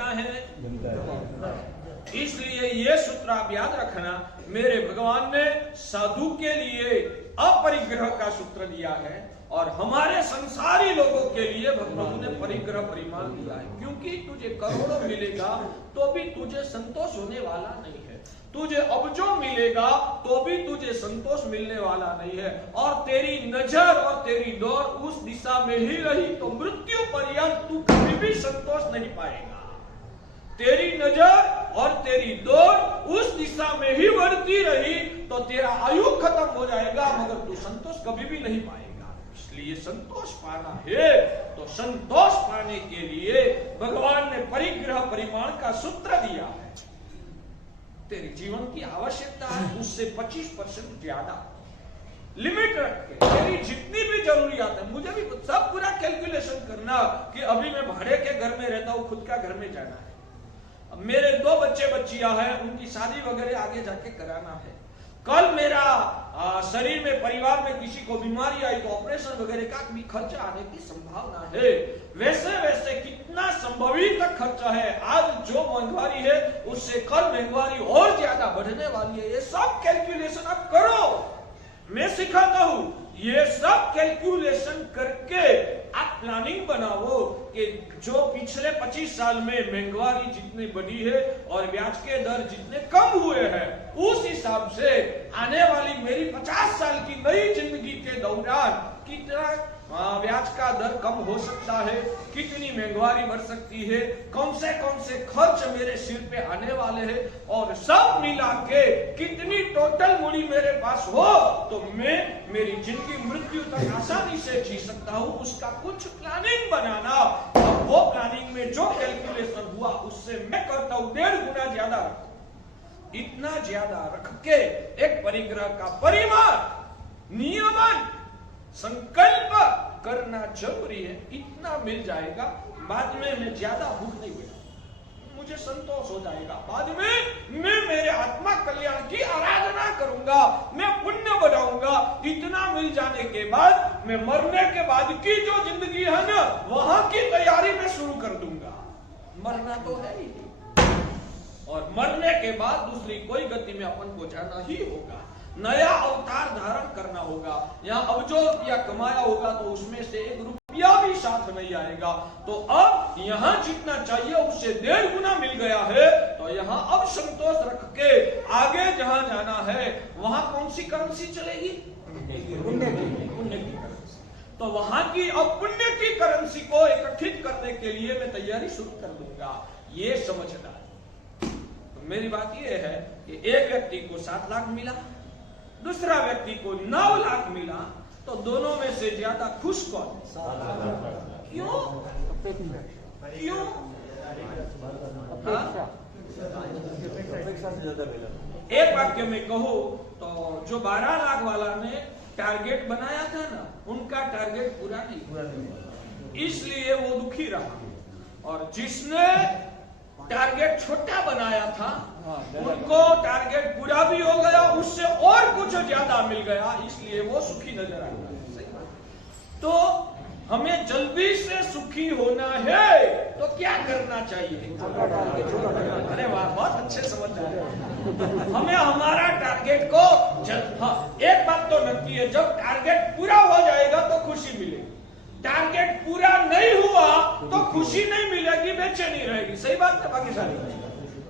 है। इसलिए ये सूत्र आप याद रखना, मेरे भगवान ने साधु के लिए अपरिग्रह का सूत्र दिया है और हमारे संसारी लोगों के लिए भगवान ने परिग्रह परिमाण दिया है। क्योंकि तुझे करोड़ों मिलेगा तो भी तुझे संतोष होने वाला नहीं है, तुझे अब्जों मिलेगा तो भी तुझे संतोष मिलने वाला नहीं है, और तेरी नजर और तेरी दौड़ उस दिशा में ही रही तो मृत्यु पर्यंत तू कभी भी संतोष नहीं पाएगा। तेरी नजर और तेरी दौड़ उस दिशा में ही बढ़ती रही तो तेरा आयु खत्म हो जाएगा, मगर तू संतोष कभी भी नहीं पाएगा। इसलिए संतोष पाना है तो संतोष पाने के लिए भगवान ने परिग्रह परिमाण का सूत्र दिया है। तेरे जीवन की आवश्यकता है उससे 25% ज्यादा लिमिट रख के तेरी जितनी भी जरूरियात है, मुझे भी सब पूरा कैलकुलेशन करना कि अभी मैं भाड़े के घर में रहता हूँ, खुद का घर में जाना है, मेरे 2 बच्चे बच्चियां हैं, उनकी शादी वगैरह आगे जाके कराना है, कल मेरा शरीर में परिवार में किसी को बीमारी आई तो ऑपरेशन वगैरह का भी खर्चा आने की संभावना है। वैसे वैसे कितना संभवित खर्चा है, आज जो महंगाई है उससे कल महंगाई और ज्यादा बढ़ने वाली है। ये सब कैलकुलेशन आप करो, मैं सिखाता हूं, ये सब कैलकुलेशन करके आप प्लानिंग बनाओ कि जो पिछले 25 साल में महंगाई जितनी बढ़ी है और ब्याज के दर जितने कम हुए हैं, उस हिसाब से आने वाली मेरी 50 साल की नई जिंदगी के दौरान कितना ब्याज का दर कम हो सकता है, कितनी महंगाई बढ़ सकती है, कौन से खर्च मेरे सिर पे आने वाले हैं, और सब मिला के कितनी टोटल मूड़ी मेरे पास हो तो मैं मेरी जिंदगी मृत्यु तक आसानी से जी सकता हूँ, उसका कुछ प्लानिंग बनाना। और वो प्लानिंग में जो कैलकुलेशन हुआ उससे मैं करता हूँ 1.5 गुना ज्यादा रखो। इतना ज्यादा रख के एक परिग्रह का परिमाण नियमन संकल्प करना जरूरी है। इतना मिल जाएगा, बाद में मैं ज्यादा भूख नहीं बैठूंगा, मुझे संतोष हो जाएगा, बाद में मैं मेरे आत्मा कल्याण की आराधना करूंगा, मैं पुण्य बढ़ाऊंगा। इतना मिल जाने के बाद मैं मरने के बाद की जो जिंदगी है ना, वहां की तैयारी में शुरू कर दूंगा। मरना तो है ही, और मरने के बाद दूसरी कोई गति में अपन को जाना ही होगा, नया अवतार धारण करना होगा। यहाँ अब जो रुपया कमाया होगा तो उसमें से 1 रुपया भी साथ नहीं आएगा, तो अब यहाँ जितना चाहिए उससे 1.5 गुना मिल गया है, तो यहाँ अब संतोष रख के आगे जहाँ जाना है वहाँ कौन सी करेंसी चलेगी? पुण्य की करेंसी। तो वहाँ की अब पुण्य की करेंसी को इकट्ठित करने के लिए मैं तैयारी शुरू कर दूंगा। ये समझना। तो मेरी बात ये है कि एक व्यक्ति को 7 लाख मिला, दूसरा व्यक्ति को 9 लाख मिला, तो दोनों में से ज्यादा खुश कौन? क्यों? क्यों? एक वाक्य में कहो तो जो 12 लाख वाला ने टारगेट बनाया था ना, उनका टारगेट पूरा नहीं, इसलिए वो दुखी रहा, और जिसने टारगेट छोटा बनाया था उनको टारगेट पूरा भी हो गया, उससे और कुछ ज्यादा मिल गया, इसलिए वो सुखी नजर आया। तो हमें जल्दी से सुखी होना है तो क्या करना चाहिए? अरे वाह, बहुत अच्छे समझ आए। हमें हमारा टारगेट को एक बात तो नक्की है, जब टारगेट पूरा हो जाएगा तो खुशी मिलेगी, टारगेट पूरा नहीं हुआ तो खुशी नहीं मिलेगी, बेचैनी रहेगी। सही बात है? बाकी सारी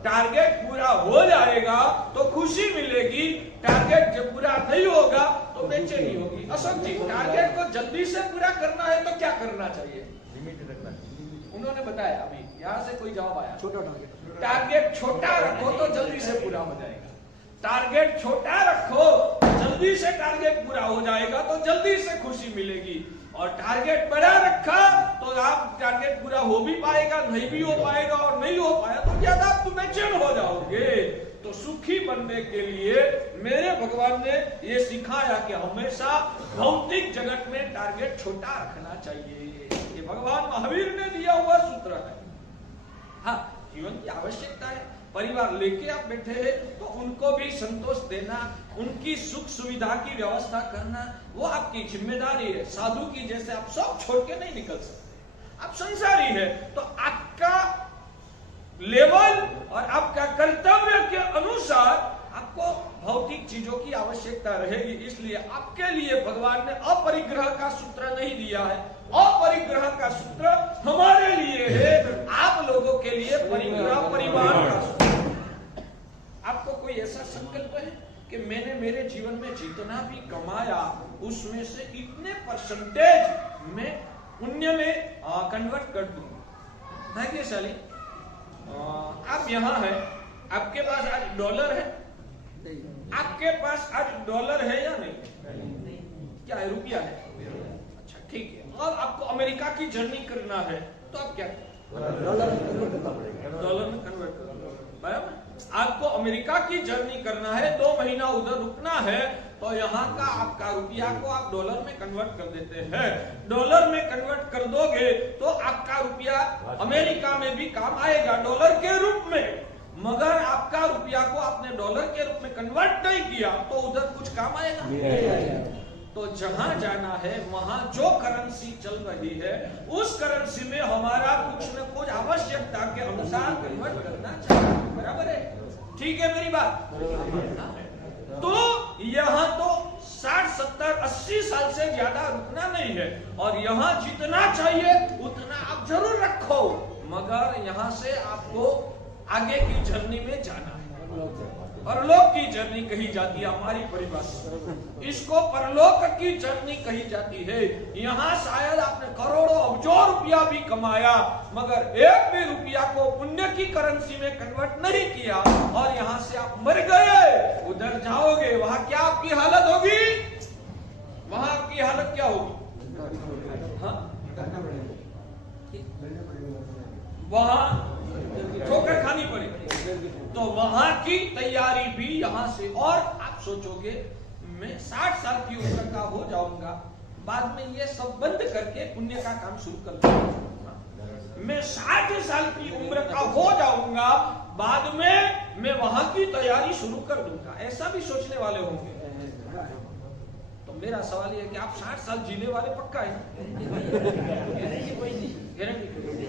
टारगेट पूरा हो जाएगा तो खुशी मिलेगी, टारगेट जब पूरा नहीं होगा तो बेचैनी होगी। अशोक जी, टारगेट को जल्दी से पूरा करना है तो क्या करना चाहिए? लिमिट रखना है। उन्होंने बताया, अभी यहाँ से कोई जवाब आया, छोटा टारगेट छोटा रखो तो जल्दी से पूरा हो जाएगा। टारगेट छोटा रखो, जल्दी से टारगेट पूरा हो जाएगा तो जल्दी से खुशी मिलेगी, और टारगेट बड़ा रखा तो आप टारगेट पूरा हो भी पाएगा, नहीं भी हो पाएगा, और नहीं हो पाया तो ज्यादा आप बेचैन हो जाओगे। तो सुखी बनने के लिए मेरे भगवान ने ये सिखाया कि हमेशा भौतिक जगत में टारगेट छोटा रखना चाहिए। ये भगवान महावीर ने दिया हुआ सूत्र है। हाँ, जीवन की आवश्यकता है, परिवार लेके आप बैठे हैं तो उनको भी संतोष देना, उनकी सुख सुविधा की व्यवस्था करना, वो आपकी जिम्मेदारी है। साधु की जैसे आप सब छोड़ के नहीं निकल सकते, आप संसारी है तो आपका लेवल और आपका कर्तव्य के अनुसार आपको भौतिक चीजों की आवश्यकता रहेगी। इसलिए आपके लिए भगवान ने अपरिग्रह का सूत्र नहीं दिया है। अपरिग्रह का सूत्र हमारे लिए है, आप लोगों के लिए परिग्रह परिवार का सूत्र। आपको कोई ऐसा संकल्प है कि मैंने मेरे जीवन में जितना भी कमाया उसमें से इतने परसेंटेज मैं पुण्य में कन्वर्ट कर दूं। भाग्यशाली आप यहाँ है, आपके पास आज डॉलर है, आपके पास आज डॉलर है या नहीं? क्या है? रुपया है। अच्छा ठीक है। और आपको अमेरिका की जर्नी करना है तो आप क्या डॉलर में कन्वर्ट करो। आपको अमेरिका की जर्नी करना है, 2 महीना उधर रुकना है, तो यहाँ का आपका रुपया को आप डॉलर में कन्वर्ट कर देते हैं। डॉलर में कन्वर्ट कर दोगे तो आपका रुपया अमेरिका में भी काम आएगा डॉलर के रूप में। मगर आपका रुपया को आपने डॉलर के रूप में कन्वर्ट नहीं किया तो उधर कुछ काम आएगा? तो जहां जाना है वहां जो करेंसी चल रही है उस करेंसी में हमारा कुछ न कुछ आवश्यकता के अनुसार कन्वर्ट करना चाहिए। बराबर है? ठीक है मेरी बात? तो यहाँ तो 60, 70, 80 साल से ज्यादा रुकना नहीं है और यहाँ जितना चाहिए उतना आप जरूर रखो, मगर यहाँ से आपको आगे की जर्नी में जाना है। परलोक की जर्नी कही जाती है हमारी परिभाषा, इसको परलोक की जर्नी कही जाती है। यहाँ शायद आपने करोड़ों अब्जों रुपया भी कमाया मगर एक भी रुपया को पुण्य की करेंसी में कन्वर्ट नहीं किया और यहाँ से आप मर गए, उधर जाओगे, वहां क्या आपकी हालत होगी? वहां आपकी हालत क्या होगी? हाँ? वहां ठोकर खानी पड़ेगी। तो वहां की तैयारी भी यहाँ से। और आप सोचोगे मैं 60 साल की उम्र का हो जाऊंगा, बाद में ये सब बंद करके पुण्य का काम शुरू कर दूंगा। मैं 60 साल की उम्र का हो जाऊंगा, बाद में मैं वहां की तैयारी शुरू कर दूंगा। ऐसा भी सोचने वाले होंगे। तो मेरा सवाल यह है कि आप 60 साल जीने वाले पक्का है?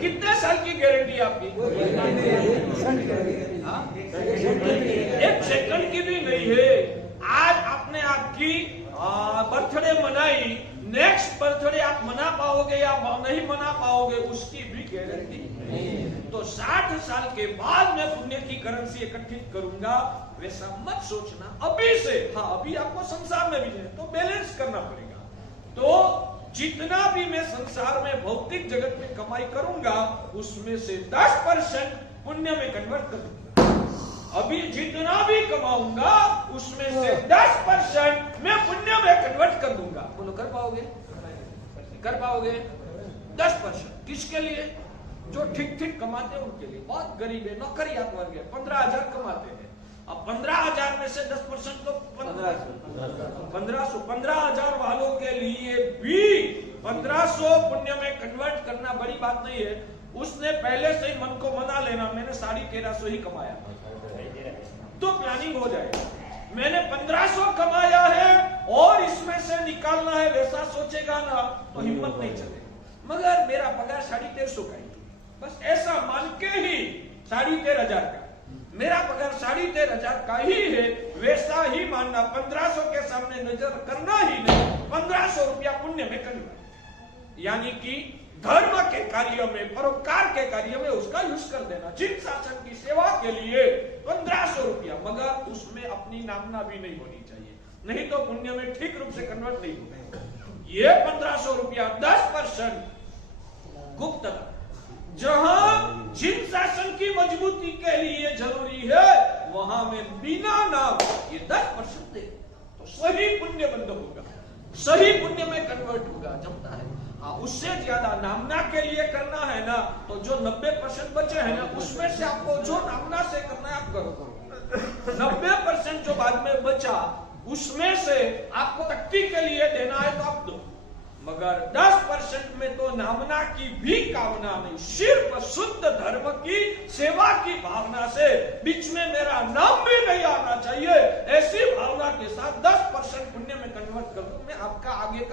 कितने साल की गारंटी आपकी? 1 सेकंड की भी नहीं है। आज आपने आपकी बर्थडे मनाई, नेक्स्ट बर्थडे आप मना पाओगे या नहीं मना पाओगे उसकी भी गारंटी नहीं। तो 60 साल के बाद मैं पुण्य की करेंसी इकट्ठित करूंगा, वैसा मत सोचना अभी से। हाँ, अभी आपको संसार में भी है तो बैलेंस करना पड़ेगा। तो जितना भी मैं संसार में भौतिक जगत में कमाई करूंगा उसमें से 10% पुण्य में कन्वर्ट करूंगा। अभी जितना भी कमाऊंगा उसमें से 10% मैं पुण्य में कन्वर्ट कर दूंगा। बोलो कर पाओगे? कर पाओगे? 10% किसके लिए? जो ठीक ठीक कमाते हैं उनके लिए। बहुत गरीब है, नौकरियात वर्ग है, 15,000 कमाते हैं। अब 15,000 में से 10% तो 1500, 15,000 वालों के लिए भी 1500 पुण्य में कन्वर्ट करना बड़ी बात नहीं है। उसने पहले से ही मन को मना लेना, मैंने 1350 ही कमाया तो प्लानिंग हो जाएगी। मैंने 1500 कमाया है और इसमें से निकालना है, वैसा सोचेगा ना तो हिम्मत नहीं चलेगी। मगर मेरा पगार 1350 का ही, बस ऐसा मान के ही 13,500 का, मेरा पगार 13,500 का ही है, वैसा ही मानना। 1500 के सामने नजर करना ही नहीं, 1500 रुपया पुण्य में करना, यानी कि धर्म के कार्य में, परोपकार के कार्य में उसका यूज कर देना। जिन शासन की सेवा के लिए 1500 रुपया, मगर उसमें अपनी नामना भी नहीं होनी चाहिए, नहीं तो पुण्य में ठीक रूप से कन्वर्ट नहीं होगा। ये 1500 रुपया 10% गुप्त, जहां जिन शासन की मजबूती के लिए जरूरी है वहां में बिना नाम ये 10% दे तो सही पुण्य बंद होगा, सही पुण्य में कन्वर्ट होगा, जमता है। हाँ, उससे ज्यादा नामना के लिए करना है ना, तो जो 90% बचे हैं ना उसमें से आपको जो नामना से करना है आप करो। 90% जो बाद में बचा उसमें से आपको शक्ति के लिए देना है तो आप दो, मगर 10% में तो नामना की भी कामना नहीं, सिर्फ शुद्ध धर्म की सेवा की भावना से, बीच में मेरा नाम भी नहीं आना चाहिए, ऐसी भावना के साथ 10% पुण्य में कन्वर्ट कर दो। मैं आपका आगे का